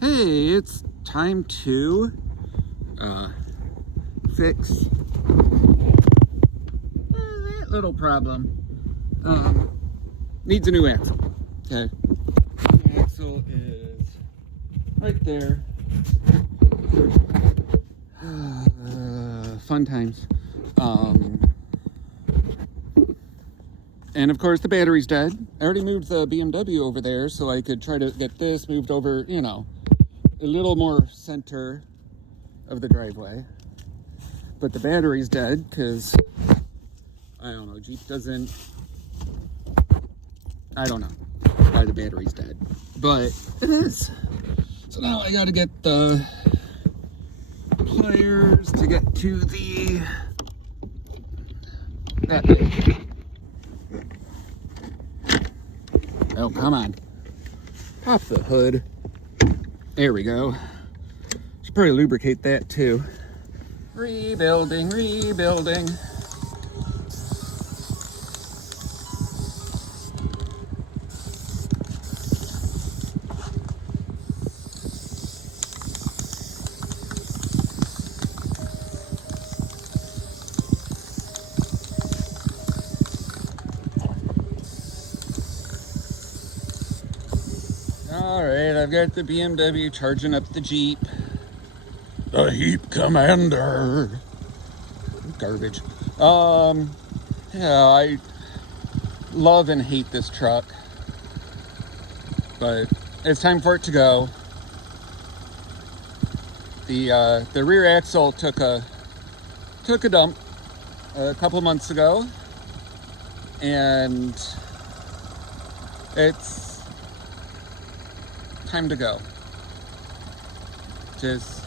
Hey, it's time to fix that little problem. Needs a new axle. Okay, the axle is right there. Fun times. And of course the battery's dead. I already moved the BMW over there so I could try to get this moved over, you know, a little more center of the driveway. But the battery's dead because, I don't know, Jeep doesn't, I don't know why the battery's dead. But it is. So now I gotta get the pliers to get to that thing. Oh, come on. Pop the hood. There we go. Should probably lubricate that too. Rebuilding. Alright, I've got the BMW charging up the Jeep. The Heep Commander. Garbage. Yeah, I love and hate this truck. But it's time for it to go. The rear axle took a dump a couple months ago. And it's time to go. Just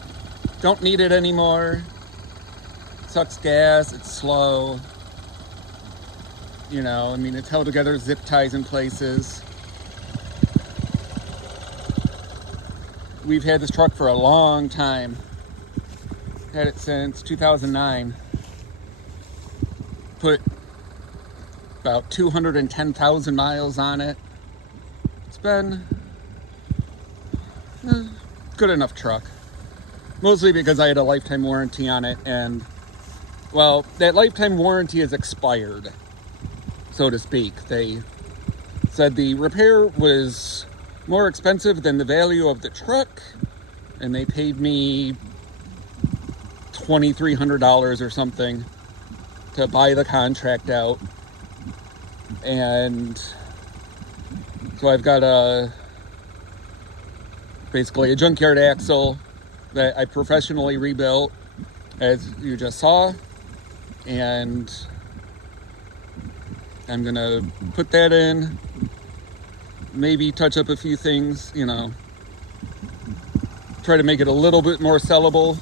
don't need it anymore. Sucks gas, it's slow. You know, I mean, it's held together, zip ties in places. We've had this truck for a long time. Had it since 2009. Put about 210,000 miles on it. It's been a good enough truck. Mostly because I had a lifetime warranty on it, and, well, that lifetime warranty is expired, so to speak. They said the repair was more expensive than the value of the truck, and they paid me $2,300 or something to buy the contract out. And so I've got basically a junkyard axle that I professionally rebuilt, as you just saw, and I'm gonna put that in, maybe touch up a few things, you know, try to make it a little bit more sellable,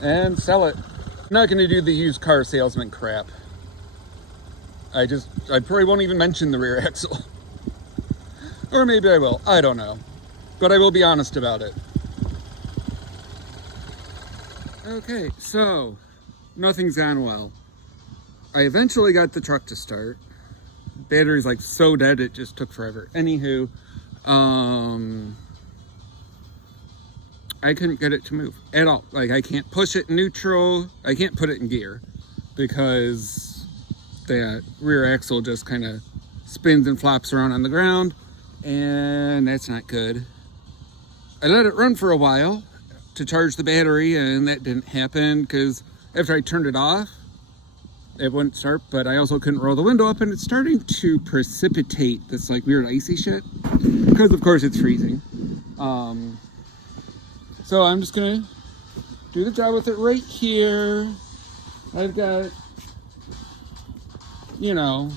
and sell it. I'm not gonna do the used car salesman crap. I probably won't even mention the rear axle. Or maybe I will, I don't know. But I will be honest about it. Okay, so nothing's gone well. I eventually got the truck to start. Battery's like so dead it just took forever. Anywho, I couldn't get it to move at all. Like, I can't push it in neutral. I can't put it in gear because that rear axle just kind of spins and flops around on the ground, and that's not good. I let it run for a while to charge the battery, and that didn't happen because after I turned it off, it wouldn't start. But I also couldn't roll the window up, and it's starting to precipitate this like weird icy shit because of course it's freezing. So I'm just gonna do the job with it right here. I've got, you know,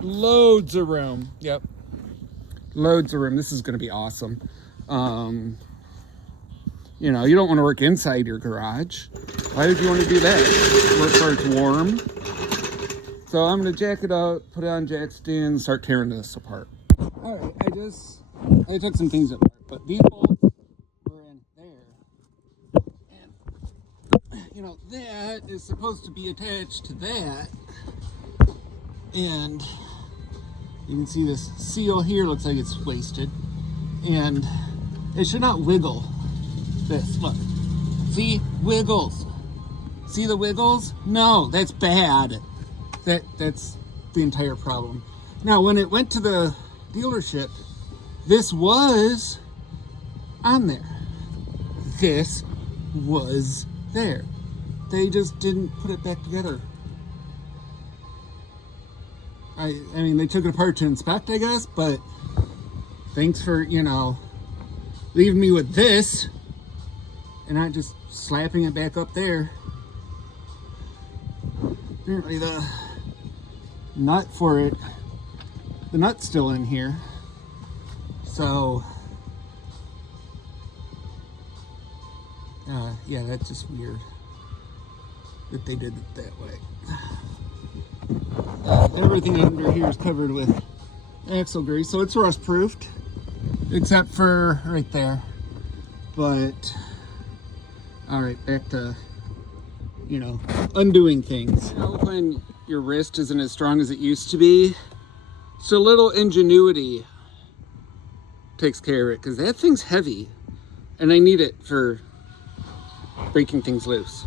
loads of room. Yep, loads of room. This is gonna be awesome. You know, you don't want to work inside your garage. Why would you want to do that? Work where it's warm. So I'm going to jack it out, put it on jack stand, start tearing this apart. Alright, I took some things apart, but these bolts were in there. And, you know, that is supposed to be attached to that. And you can see this seal here looks like it's wasted. And It should not wiggle. This, look. See? Wiggles. See the wiggles? No, that's bad. That's the entire problem. Now, when it went to the dealership, this was on there. This was there. They just didn't put it back together. I mean, they took it apart to inspect, I guess, but thanks for, you know, leaving me with this and not just slapping it back up there. Apparently the nut for it, the nut's still in here. So, yeah, that's just weird that they did it that way. Everything under here is covered with axle grease, so it's rust proofed, except for right there. But, all right, back to, you know, undoing things. You know, when your wrist isn't as strong as it used to be, so little ingenuity takes care of it, because that thing's heavy, and I need it for breaking things loose.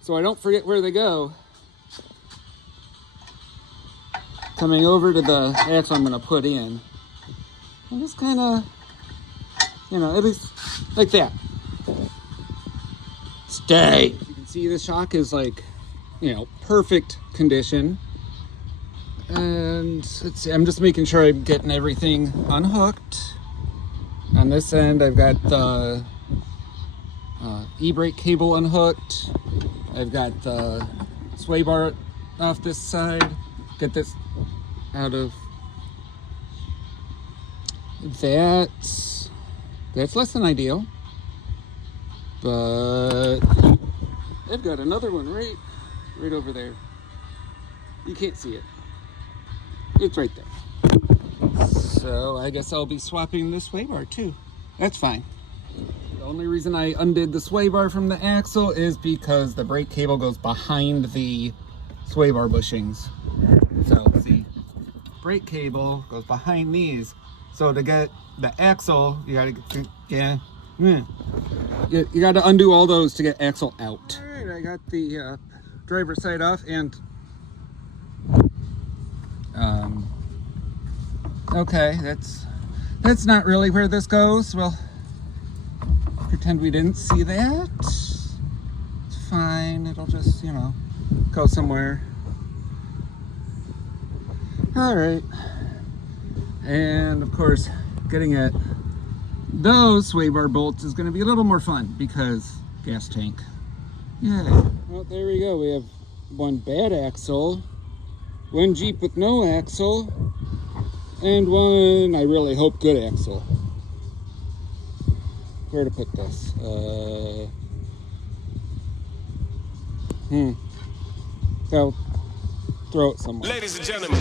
So I don't forget where they go. Coming over to the axle I'm going to put in. And just kind of, you know, at least like that. Stay! You can see the shock is like, you know, perfect condition. And let's see, I'm just making sure I'm getting everything unhooked. On this end, I've got the e-brake cable unhooked. I've got the sway bar off this side. Get this out of that. That's less than ideal. But I've got another one right over there. You can't see it. It's right there. So I guess I'll be swapping this sway bar too. That's fine. The only reason I undid the sway bar from the axle is because the brake cable goes behind the sway bar bushings. So see, brake cable goes behind these. So to get the axle, you gotta get, you gotta undo all those to get axle out. All right, I got the driver's side off, and okay, that's not really where this goes. Well, pretend we didn't see that. It's fine. It'll just, you know, go somewhere. All right. And of course, getting at those sway bar bolts is going to be a little more fun because gas tank. Yeah. Well, there we go. We have one bad axle, one Jeep with no axle, and one, I really hope, good axle. Where to put this? So, throw it somewhere. Ladies and gentlemen.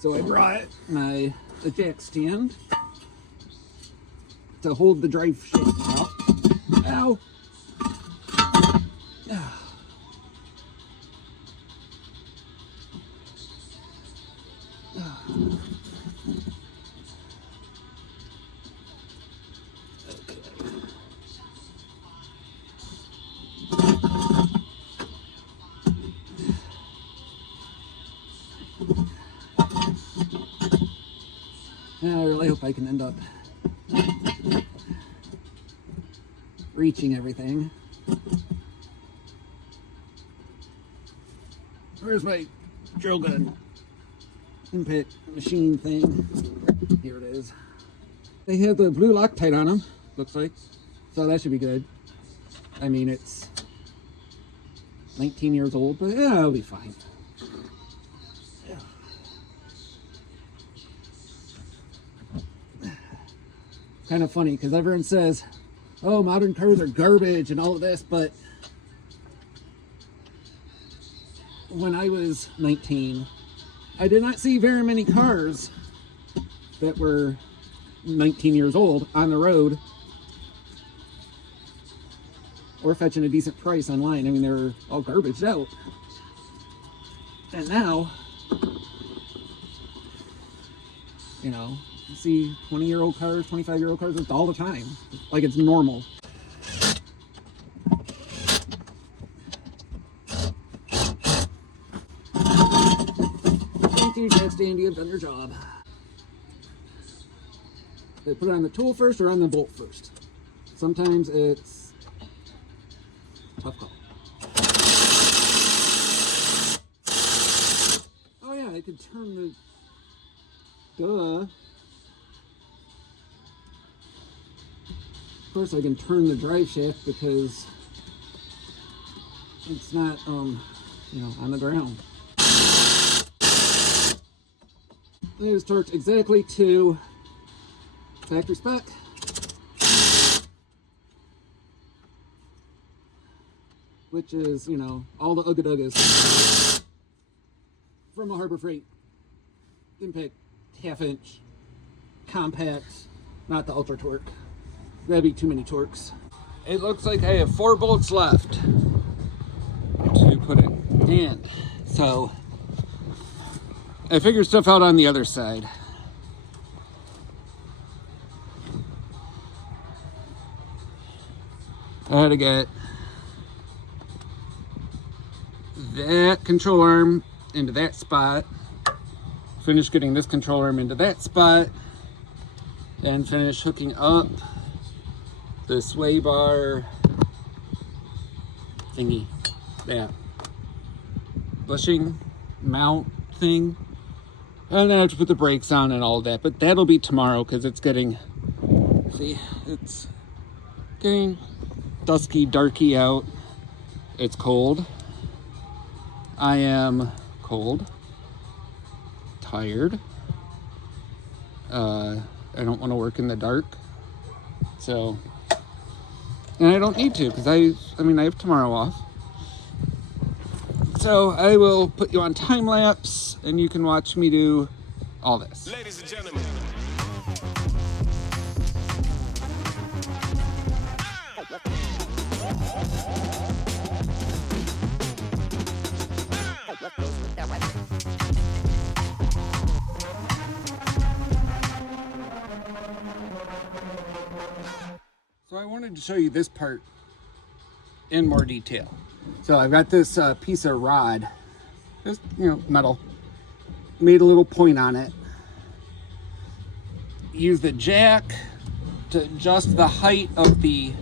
So I brought my jack stand to hold the drive shaft out. Ow! I really hope I can end up reaching everything. Where's my drill gun impact machine thing? Here it is. They have the blue Loctite on them, looks like. So that should be good. I mean, it's 19 years old, but yeah, it'll be fine. Kind of funny because everyone says, oh, modern cars are garbage and all of this, but when I was 19, I did not see very many cars that were 19 years old on the road or fetching a decent price online. I mean, they were all garbaged out. And now, you know, you see 20-year-old cars, 25-year-old cars all the time, like it's normal. Thank you, Jack Standy, you've done your job. They put it on the tool first or on the bolt first. Sometimes it's tough call. Oh yeah, I could turn the... Duh. Of course I can turn the drive shaft because it's not, you know, on the ground. It is torqued exactly to factory spec. Which is, you know, all the ugga-duggas from a Harbor Freight impact half-inch compact, not the ultra torque. That'd be too many torques. It looks like I have 4 bolts left to put it in. So I figured stuff out on the other side. I had to get that control arm into that spot, finish getting this control arm into that spot, and finish hooking up the sway bar thingy, that bushing mount thing, and then I have to put the brakes on and all that, but that'll be tomorrow because it's getting, see, it's getting dusky, darky out. It's cold. I am cold, tired. I don't want to work in the dark, so, and I don't need to because I mean I have tomorrow off. So I will put you on time lapse and you can watch me do all this. Ladies and gentlemen. So I wanted to show you this part in more detail. So I've got this piece of rod, just, you know, metal, made a little point on it. Use the jack to adjust the height of the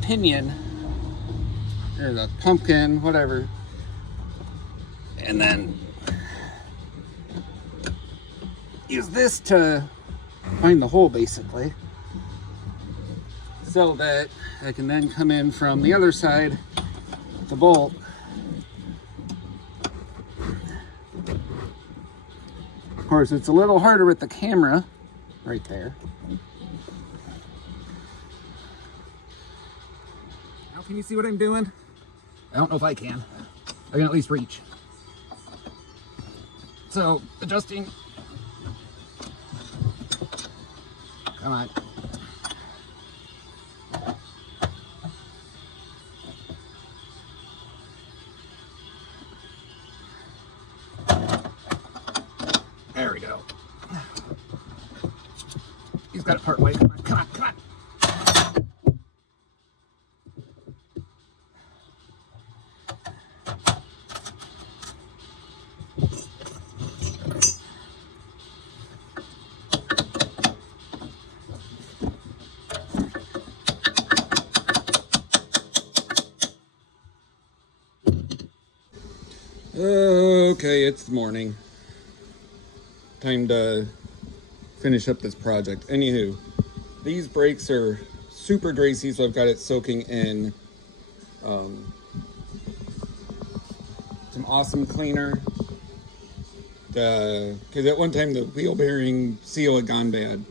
pinion, or the pumpkin, whatever. And then use this to find the hole, basically, so that I can then come in from the other side with the bolt. Of course, it's a little harder with the camera right there. Now, can you see what I'm doing? I don't know if I can. I can at least reach. So, adjusting. Come on. There we go. He's got it part way. Come on, come on, come on. Okay, it's morning. Time to finish up this project. Anywho, these brakes are super greasy, so I've got it soaking in some awesome cleaner. Because at one time the wheel bearing seal had gone bad.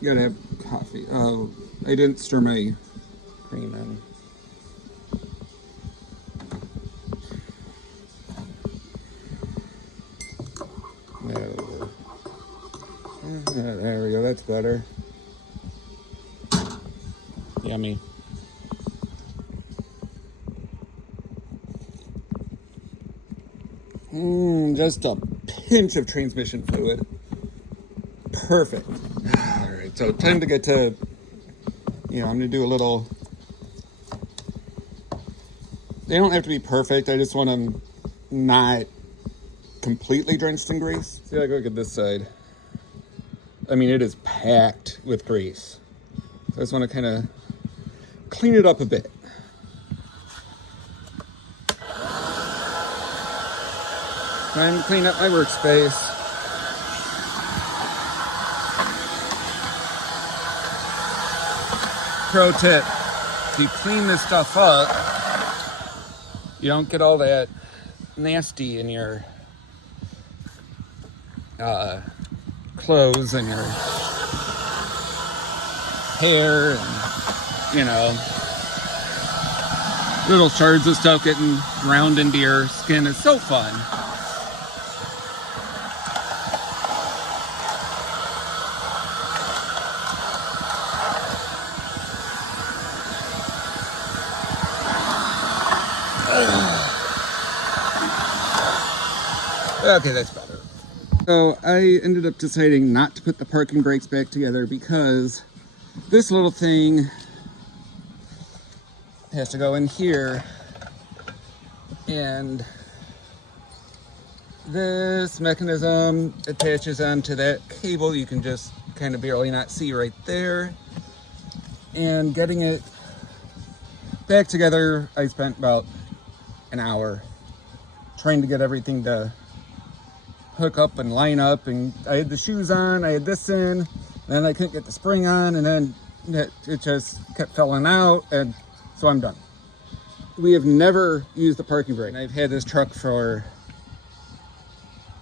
Gotta have coffee. Oh, I didn't stir my cream in. No. There we go, that's better. Yummy. Just a pinch of transmission fluid. Perfect. Alright, so time to get to, I'm going to do a little, they don't have to be perfect, I just want them not completely drenched in grease. See, look at this side. I mean, it is packed with grease. So I just want to kind of clean it up a bit. Time to clean up my workspace. Pro tip, if you clean this stuff up, you don't get all that nasty in your clothes and your hair and, little shards of stuff getting ground into your skin is so fun. Okay, that's better. So I ended up deciding not to put the parking brakes back together because this little thing has to go in here, and this mechanism attaches onto that cable you can just kind of barely not see right there. And getting it back together, I spent about an hour trying to get everything to hook up and line up, and I had the shoes on, I had this in, then I couldn't get the spring on, and then it just kept falling out, and so I'm done. We have never used the parking brake. I've had this truck for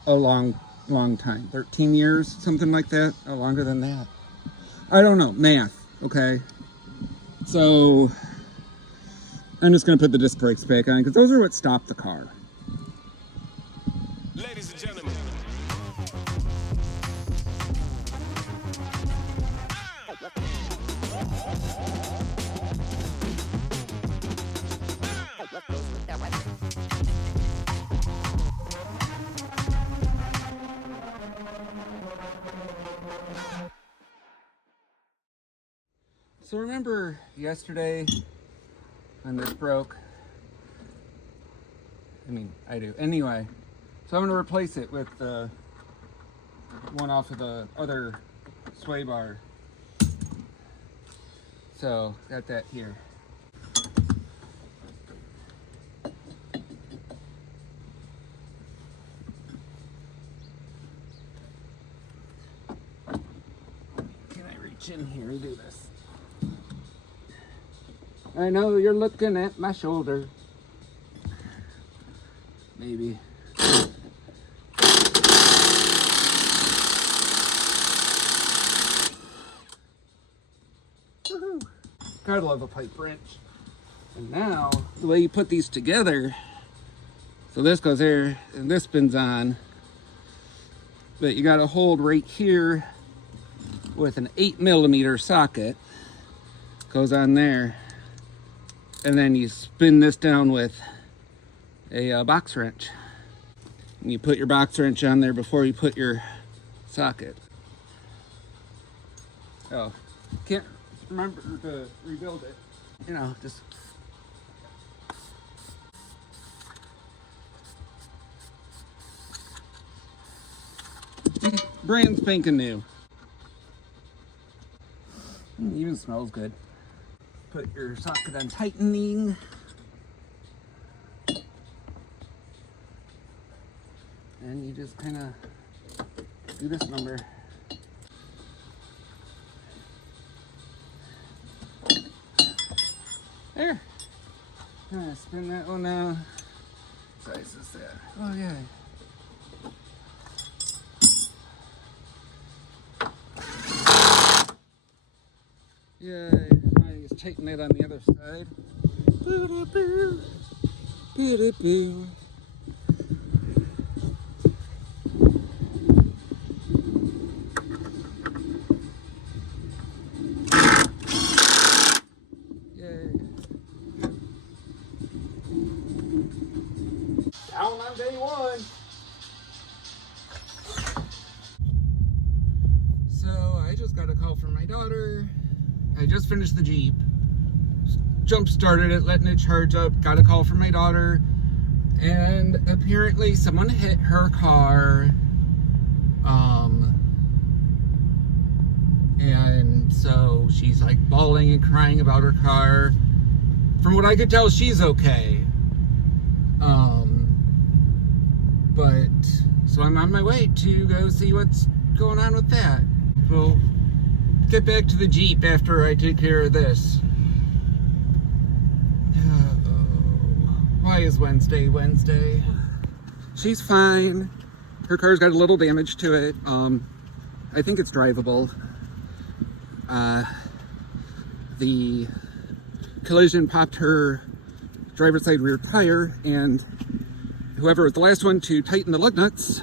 a long time, 13 years, something like that, or longer than that. I don't know, math, okay? So I'm just gonna put the disc brakes back on because those are what stopped the car. Ladies and gentlemen. So remember yesterday when this broke? I mean, I do. Anyway, so I'm going to replace it with the one off of the other sway bar. So, got that here. Can I reach in here and do this? I know you're looking at my shoulder. Maybe. Woohoo! Gotta love a pipe wrench. And now, the way you put these together, so this goes there and this spins on, but you got to hold right here with an 8mm socket, goes on there, and then you spin this down with a box wrench. And you put your box wrench on there before you put your socket. Oh, can't remember to rebuild it. Just brand spanking new. Even smells good. Put your socket on tightening. And you just kind of do this number. There. Spin that one now. What size is that? Oh yeah. Yay. Now you just tighten it on the other side. Boo-doo-boo. Boo-doo-boo. Down on day one. So I just got a call from my daughter. I just finished the Jeep. Jump started it, letting it charge up. Got a call from my daughter. And apparently someone hit her car. And so she's like bawling and crying about her car. From what I could tell, she's okay. But, so I'm on my way to go see what's going on with that. We'll get back to the Jeep after I take care of this. Why is Wednesday? She's fine. Her car's got a little damage to it. I think it's drivable. The collision popped her driver's side rear tire, and whoever was the last one to tighten the lug nuts,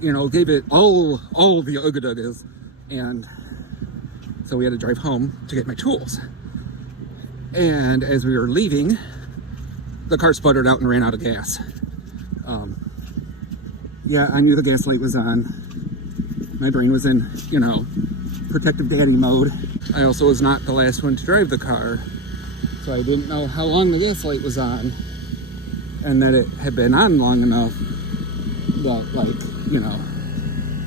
gave it all the ooga-doogas, and so we had to drive home to get my tools. And as we were leaving, the car sputtered out and ran out of gas. Yeah, I knew the gas light was on. My brain was in, protective daddy mode. I also was not the last one to drive the car, so I didn't know how long the gas light was on, and that it had been on long enough that,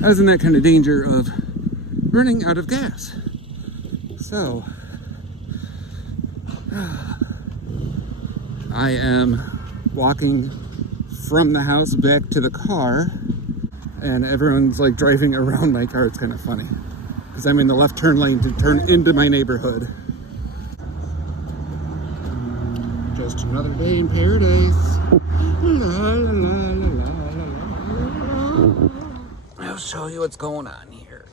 I was in that kind of danger of running out of gas. So, I am walking from the house back to the car, and everyone's like driving around my car. It's kind of funny because I'm in the left turn lane to turn into my neighborhood. Just another day in paradise. La, la, la, la, la, la. I'll show you what's going on here.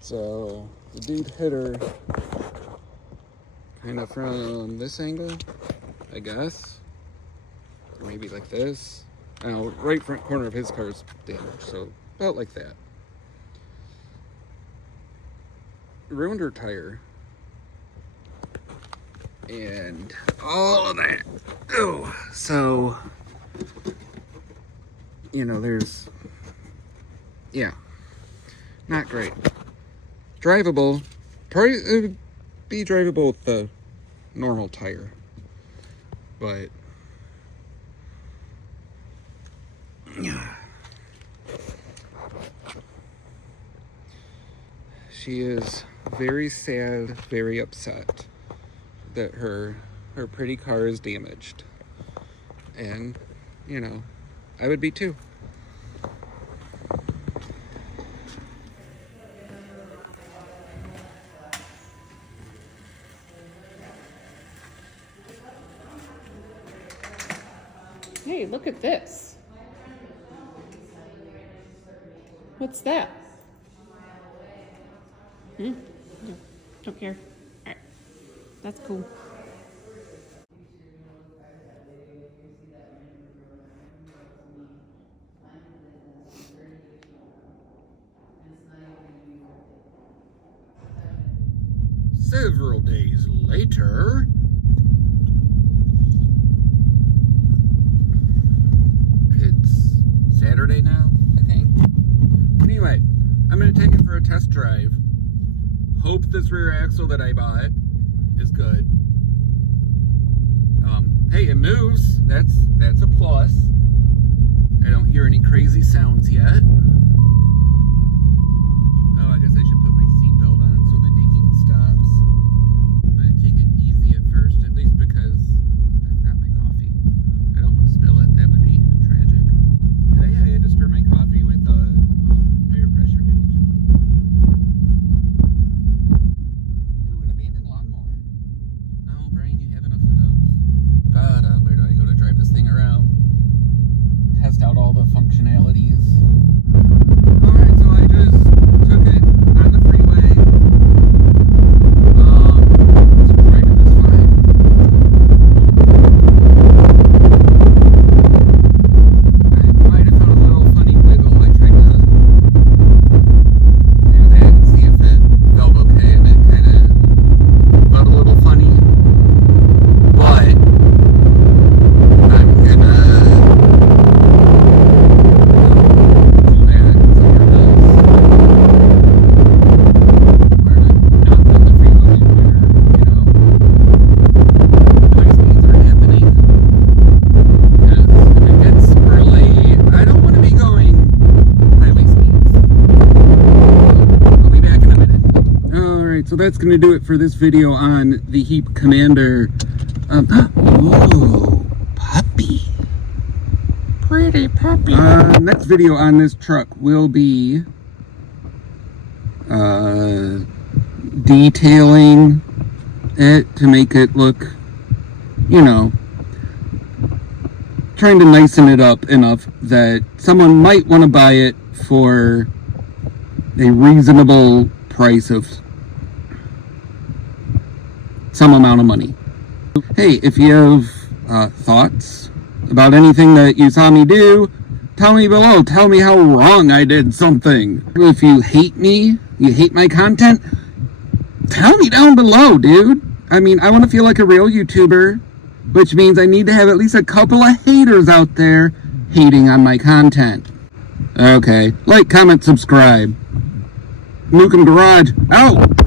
So the dude hit her kind of from this angle, I guess. Or maybe like this. I don't know, right front corner of his car is damaged, so about like that. Ruined her tire. And all of that. Oh, so, there's, yeah, not great. Drivable, probably it would be drivable with the normal tire, but yeah, she is very sad, very upset that her pretty car is damaged, and I would be too. Hey, look at this. What's that? No, don't care. All right, that's cool. Several days later, it's Saturday now, I think. Anyway, I'm going to take it for a test drive. Hope this rear axle that I bought is good. Hey, it moves. That's a plus. I don't hear any crazy sounds yet. Oh, I guess I should put my seatbelt on so the dinging stops. I'm going to take it easy at first personalities. Alright, so I just took it on the freeway. Driving was fine. I might have felt a little funny wiggle. I tried to do that and see if it felt okay, and it kind of felt a little funny. But I'm gonna do that somewhere else. Where I'm not on the freeway where, high speeds are happening. Because if it gets really, I don't want to be going highway speeds. I'll be back in a minute. Alright, so that's going to do it for this video on the Heep Commander. Ooh, puppy. Pretty puppy. Next video on this truck will be detailing it to make it look, trying to nicen it up enough that someone might want to buy it for a reasonable price of some amount of money. Hey, if you have thoughts about anything that you saw me do, tell me below. Tell me how wrong I did something. If you hate me, you hate my content, tell me down below, dude. I mean, I want to feel like a real YouTuber, which means I need to have at least a couple of haters out there hating on my content. Okay, like, comment, subscribe. Nukem Garage, out!